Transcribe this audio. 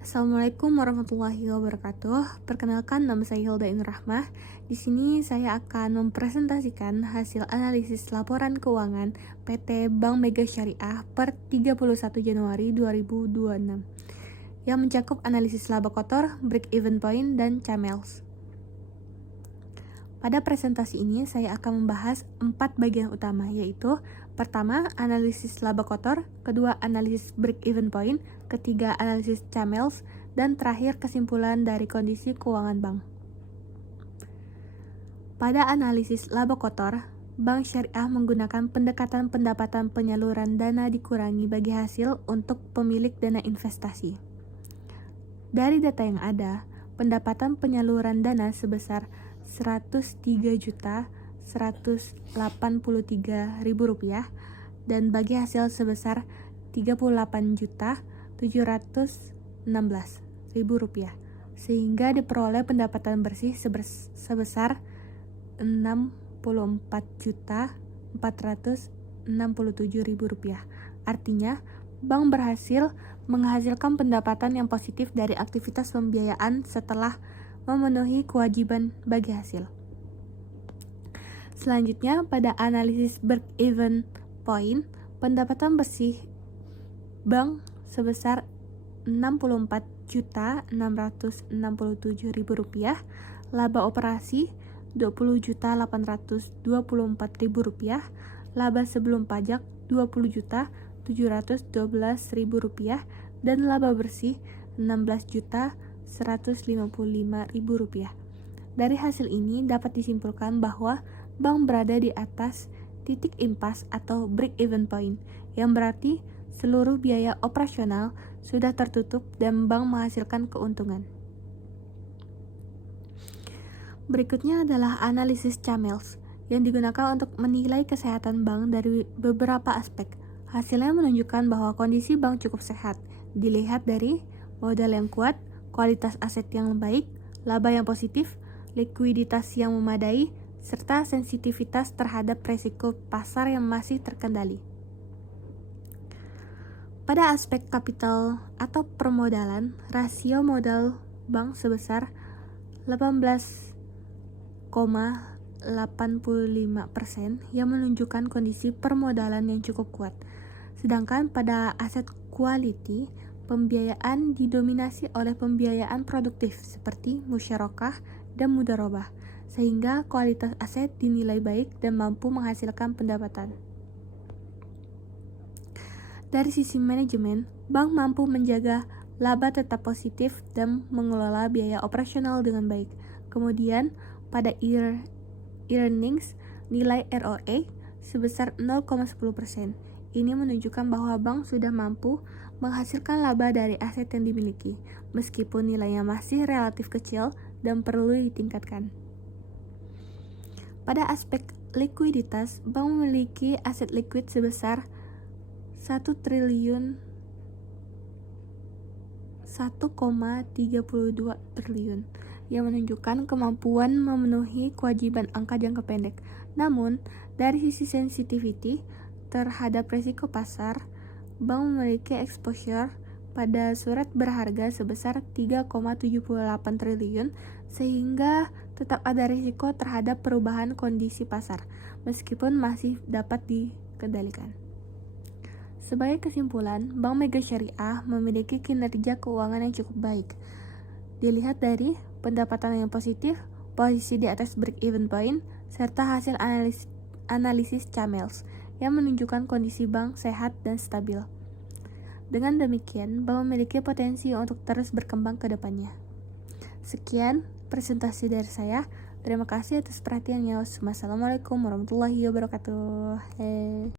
Assalamualaikum warahmatullahi wabarakatuh. Perkenalkan, nama saya Hilda Inurrahmah. Di sini saya akan mempresentasikan hasil analisis laporan keuangan PT Bank Mega Syariah per 31 Januari 2026 yang mencakup analisis laba kotor, break-even point, dan CAMELS. Pada presentasi ini, saya akan membahas 4 bagian utama, yaitu pertama, analisis laba kotor, kedua, analisis break-even point, ketiga, analisis CAMELS, dan terakhir, kesimpulan dari kondisi keuangan bank. Pada analisis laba kotor, Bank Syariah menggunakan pendekatan pendapatan penyaluran dana dikurangi bagi hasil untuk pemilik dana investasi. Dari data yang ada, pendapatan penyaluran dana sebesar Rp103.183.000 dan bagi hasil sebesar Rp38.716.000 sehingga diperoleh pendapatan bersih sebesar Rp64.467.000. Artinya, bank berhasil menghasilkan pendapatan yang positif dari aktivitas pembiayaan setelah memenuhi kewajiban bagi hasil. Selanjutnya, pada analisis break-even point, pendapatan bersih bank sebesar Rp64.667.000, laba operasi Rp20.824.000, laba sebelum pajak Rp20.712.000, dan laba bersih Rp16.155.000. Dari hasil ini dapat disimpulkan bahwa bank berada di atas titik impas atau break-even point, yang berarti seluruh biaya operasional sudah tertutup dan bank menghasilkan keuntungan. Berikutnya adalah analisis CAMELS yang digunakan untuk menilai kesehatan bank dari beberapa aspek. Hasilnya menunjukkan bahwa kondisi bank cukup sehat, dilihat dari modal yang kuat, kualitas aset yang baik, laba yang positif, likuiditas yang memadai, serta sensitivitas terhadap risiko pasar yang masih terkendali. Pada aspek kapital atau permodalan, rasio modal bank sebesar 18,85% yang menunjukkan kondisi permodalan yang cukup kuat. Sedangkan pada aset quality, pembiayaan didominasi oleh pembiayaan produktif seperti musyarakah dan mudharabah, sehingga kualitas aset dinilai baik dan mampu menghasilkan pendapatan. Dari sisi manajemen, bank mampu menjaga laba tetap positif dan mengelola biaya operasional dengan baik. Kemudian, pada earnings, nilai ROE sebesar 0,10%. Ini menunjukkan bahwa bank sudah mampu menghasilkan laba dari aset yang dimiliki, meskipun nilainya masih relatif kecil dan perlu ditingkatkan. Pada aspek likuiditas, bank memiliki aset liquid sebesar Rp1,32 triliun yang menunjukkan kemampuan memenuhi kewajiban angka jangka pendek. Namun, dari sisi sensitivity terhadap risiko pasar, bank memiliki exposure pada surat berharga sebesar Rp3,78 triliun sehingga tetap ada risiko terhadap perubahan kondisi pasar, meskipun masih dapat dikendalikan. Sebagai kesimpulan, Bank Mega Syariah memiliki kinerja keuangan yang cukup baik. Dilihat dari pendapatan yang positif, posisi di atas break-even point, serta hasil analisis CAMELS yang menunjukkan kondisi bank sehat dan stabil. Dengan demikian, bank memiliki potensi untuk terus berkembang ke depannya. Sekian presentasi dari saya. Terima kasih atas perhatiannya. Wassalamualaikum warahmatullahi wabarakatuh.